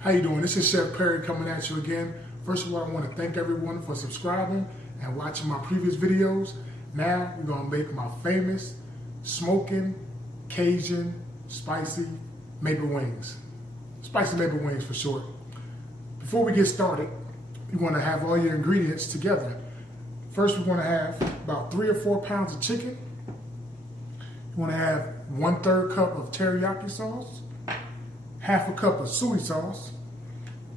How you doing? This is Chef Perry coming at you again. First of all, I want to thank everyone for subscribing and watching my previous videos. Now we're going to make my famous smoking Cajun spicy maple wings. Spicy maple wings for short. Before we get started, you want to have all your ingredients together. First, we want to have about 3 or 4 pounds of chicken. You want to have 1/3 cup of teriyaki sauce, half a cup of soy sauce.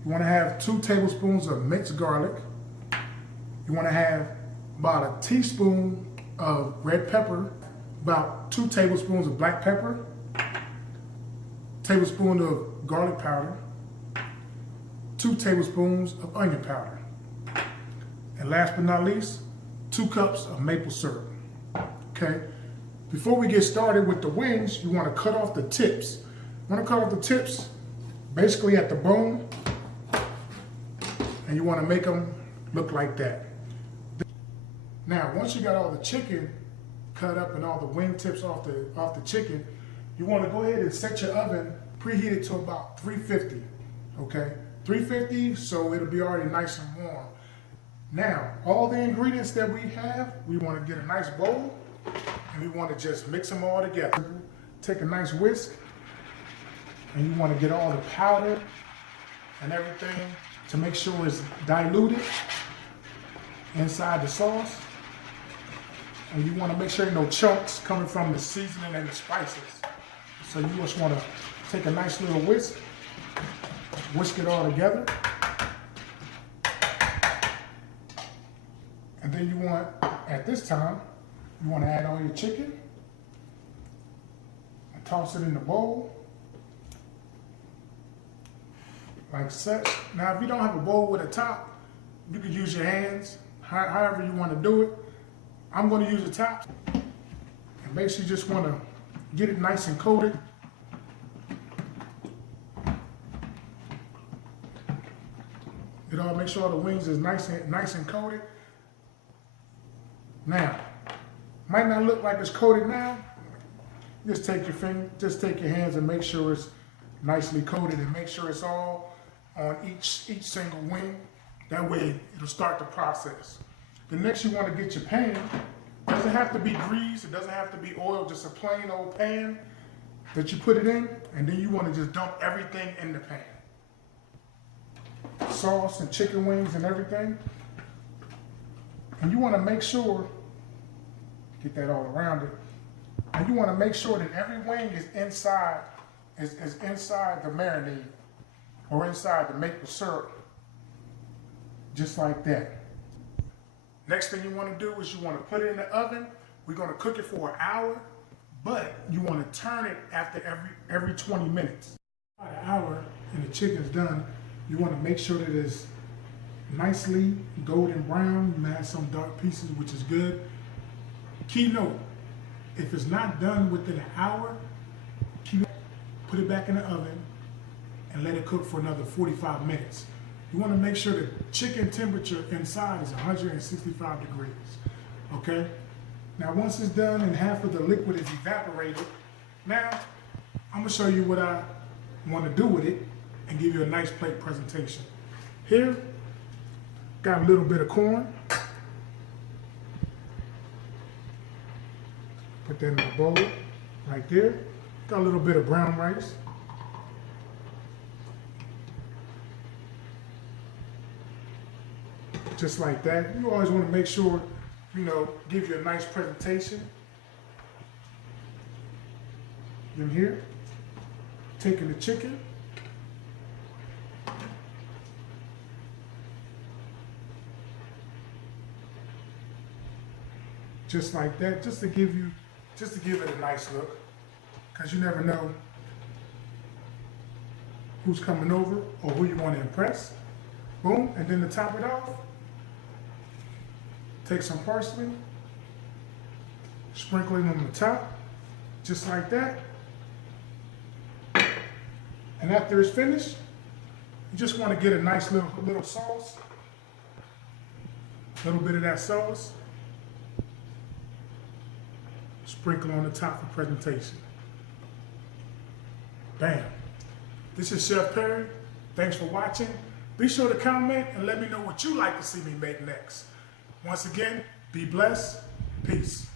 You want to have 2 tablespoons of minced garlic. You want to have about a teaspoon of red pepper, about 2 tablespoons of black pepper, tablespoon of garlic powder, 2 tablespoons of onion powder. And last but not least, 2 cups of maple syrup. Okay. Before we get started with the wings, you want to cut off the tips. You want to cut off the tips basically at the bone, and you want to make them look like that. Now, once you got all the chicken cut up and all the wing tips off the chicken, you want to go ahead and set your oven preheated to about 350. Okay, 350, so it'll be already nice and warm. Now, all the ingredients that we have, we want to get a nice bowl, and we want to just mix them all together. Take a nice whisk, and you want to get all the powder and everything to make sure it's diluted inside the sauce. And you want to make sure there are no chunks coming from the seasoning and the spices. So you just want to take a nice little whisk it all together. And then you want, at this time, you want to add all your chicken and toss it in the bowl like such. Now, if you don't have a bowl with a top, you can use your hands, however you want to do it. I'm going to use the top, and basically just want to get it nice and coated. Make sure all the wings is nice and coated. Now, might not look like it's coated now. Just take your hands and make sure it's nicely coated, and make sure it's all on each single wing. That way it'll start the process. The next, you want to get your pan. It doesn't have to be grease, it doesn't have to be oil, just a plain old pan that you put it in, and then you want to just dump everything in the pan. Sauce and chicken wings and everything. And you want to make sure, get that all around it, and you want to make sure that every wing is inside the marinade or inside the maple syrup, just like that. Next thing you want to do is you want to put it in the oven. We're going to cook it for an hour, but you want to turn it after every 20 minutes. About an hour and the chicken's done, you want to make sure that it's nicely golden brown. You may have some dark pieces, which is good. Key note, if it's not done within an hour, put it back in the oven and let it cook for another 45 minutes. You want to make sure the chicken temperature inside is 165 degrees, okay? Now, once it's done and half of the liquid is evaporated, now I'm going to show you what I want to do with it and give you a nice plate presentation. Here, got a little bit of corn. Put that in the bowl right there. Got a little bit of brown rice. Just like that. You always want to make sure, give you a nice presentation. Then here, taking the chicken. Just like that, just to give it a nice look, because you never know who's coming over or who you want to impress. Boom, and then to top it off, take some parsley, sprinkle it on the top, just like that. And after it's finished, you just want to get a nice little sauce, a little bit of that sauce. Sprinkle on the top for presentation. Bam. This is Chef Perry. Thanks for watching. Be sure to comment and let me know what you like to see me make next. Once again, be blessed. Peace.